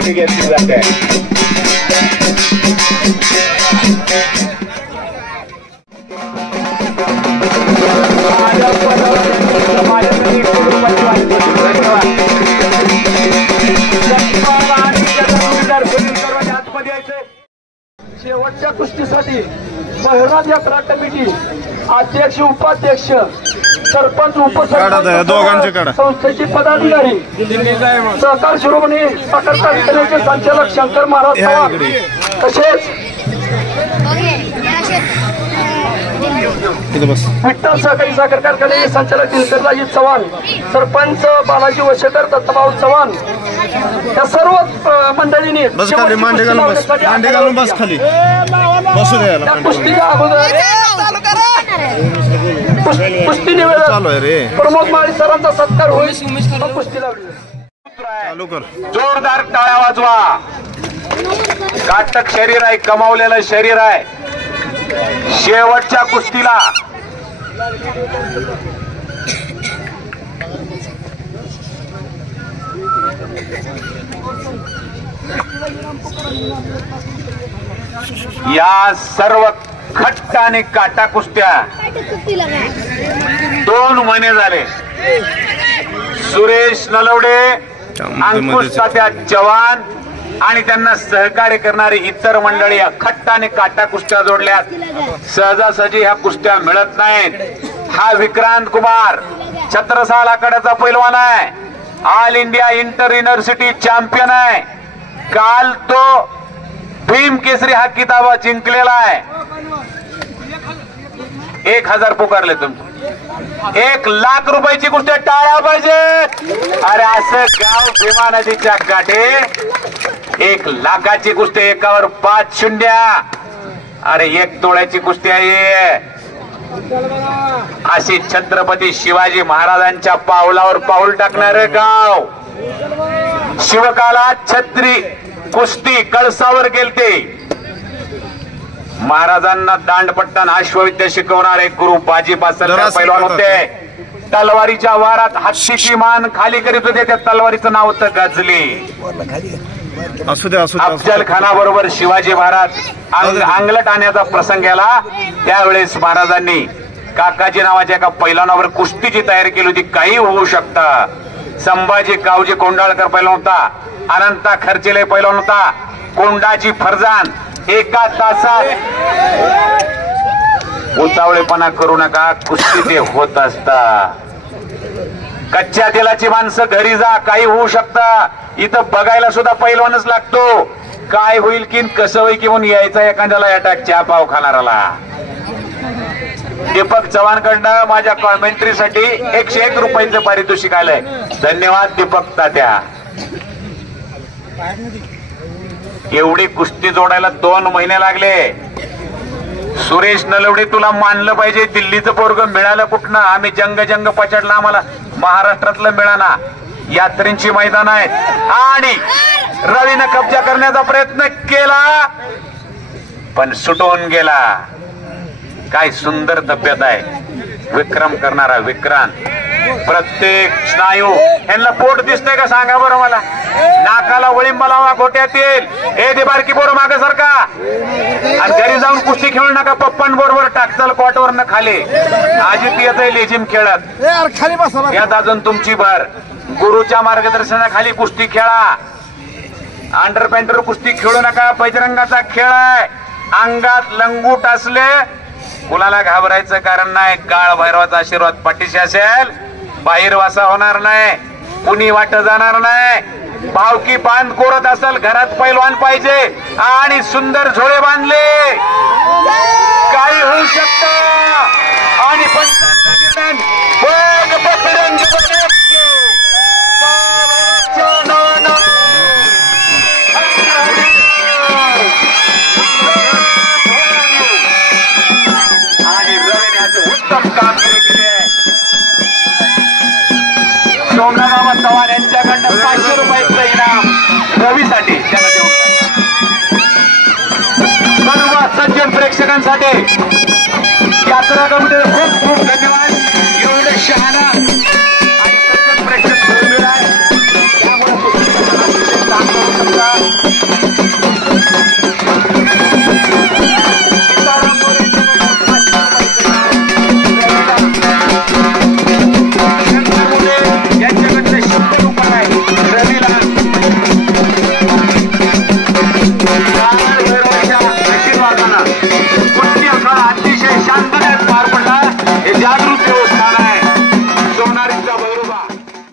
मध्ये घेतली जाते. शेवटच्या कुस्तीसाठी बहिराज यात्रा कमिटी अध्यक्ष उपाध्यक्ष सरपंच उपसरपंच संस्थेचे पदाधिकारी सहकार शिरोमणी साखर कारखान्याचे संचालक शंकर महाराज चव्हाण तसेच विठ्ठल सहकारी साखर कारखान्याचे संचालक दिनकरराजी चव्हाण सरपंच बालाजी वशेकर दत्तभाऊ चव्हाण या सर्व मंडळींनी कुस्तीच्या अगोदर कुस्ती निवेदन प्रमोद माळी सरांचा सत्कार होईल. कुस्ती लावली जोरदार टाळ्या वाजवा. घातक शरीर आहे, कमावलेलं शरीर आहे. शेवटच्या कुस्तीला या सर्व खट्ट आणि काटा कुस्त्या 2 महिने झाले. सुरेश नलवडे, अंकुश तात्या चव्हाण आणि त्यांना सहकार्य करणारी इतर मंडळी या खट्ट आणि काटा कुस्त्या जोडल्यात. सहजासहजी ह्या कुस्त्या मिळत नाहीत. हा विक्रांत कुमार छत्रसाल आखाड्याचा पैलवान आहे. All India inter university champion आहे. काल तो भीम केसरी हा किताब जिंकलेला आहे. 1000 पुकारले तुम्ही. 1 लाख रुपयाची कुस्ती. टाळ्या पाहिजे. अरे असं गाव भीमा नदीच्या काठी 1 लाखाची कुस्ती. एकावर 5 शून्या. अरे 1 तोळ्याची कुस्ती आहे. अशी छत्रपती शिवाजी महाराजांच्या पावलावर पाऊल टाकणारे गाव. शिवकालात छत्री कुस्ती कळसावर गेलते. महाराजांना दांडपट्टन अश्वविद्या शिकवणारे गुरु बाजी पासलकर पैलवान होते. तलवारीच्या वारात हत्तीची मान खाली करीत होते. त्या तलवारीचं नाव होतं गजली. अफजल खानाबरोबर शिवाजी महाराज अंगलट आणण्याचा प्रसंग आला. त्यावेळेस महाराजांनी काकाजी नावाच्या एका पैलवानावर कुस्तीची तयारी केली होती. काही होऊ शकतं. संभाजी कावजी कोंडाळकर पैलवान होता. अनंता खर्चेले पैलवान होता. कोंडाजी फरजान. एका तासात उतावळेपणा करू नका. कुस्ती ते होत असता. कच्च्या तेलाची माणसं घरी जा. काही होऊ शकतं. इथं बघायला सुद्धा पैलवानच लागतो. काय होईल की कसं होईल की म्हणून यायचा एखाद्याला अटॅक चहा पाव खाणाराला. दीपक चव्हाणकडनं माझ्या कॉमेंट्रीसाठी 101 रुपयांचं पारितोषिक आलंय. धन्यवाद दीपक तात्या. एवढी कुस्ती जोडायला 2 महिने लागले. सुरेश नलवडे तुला मानलं पाहिजे. दिल्लीचं पोरग मिळालं कुठनं. आम्ही जंग पचडला. आम्हाला महाराष्ट्रातलं मिळाना. यात्रींची मैदान आहेत आणि रवीनं कब्जा करण्याचा प्रयत्न केला पण सुटून गेला. काय सुंदर तब्येत आहे. विक्रम करणारा विक्रांत. प्रत्येक स्नायू यांना पोट दिसतंय का सांगा बरं मला. नाकाला वळिंब लावा घोट्यातील. हे दे बारकी पोरं मागे सारखा. आणि घरी जाऊन कुस्ती खेळू नका. पप्पांबरोबर टाकचाल कॉटवर न खाली. आजी येत लेझिम खेळत. यात अजून तुमची भर. गुरुच्या मार्गदर्शनाखाली कुस्ती खेळा. अंडर पॅन्टर कुस्ती खेळू नका. बजरंगाचा खेळ आहे. अंगात लंगूट असले कुणाला घाबरायचं कारण नाही. काळ भैरवाचा आशीर्वाद पाठीशी असेल. बाहेर वासा होणार नाही. कुणी वाट जाणार नाही. भावकी बांध कोरत असेल. घरात पैलवान पाहिजे आणि सुंदर झोळे बांधले. काही होऊ शकतं. आणि सोमनाथबाबा चव्हाण यांच्याकडनं 500 रुपयाचं इनाम रवीसाठी त्याला देऊन सर्व सज्जन प्रेक्षकांसाठी यात्रा कमिटीला खूप खूप धन्यवाद. एवढे शहाणा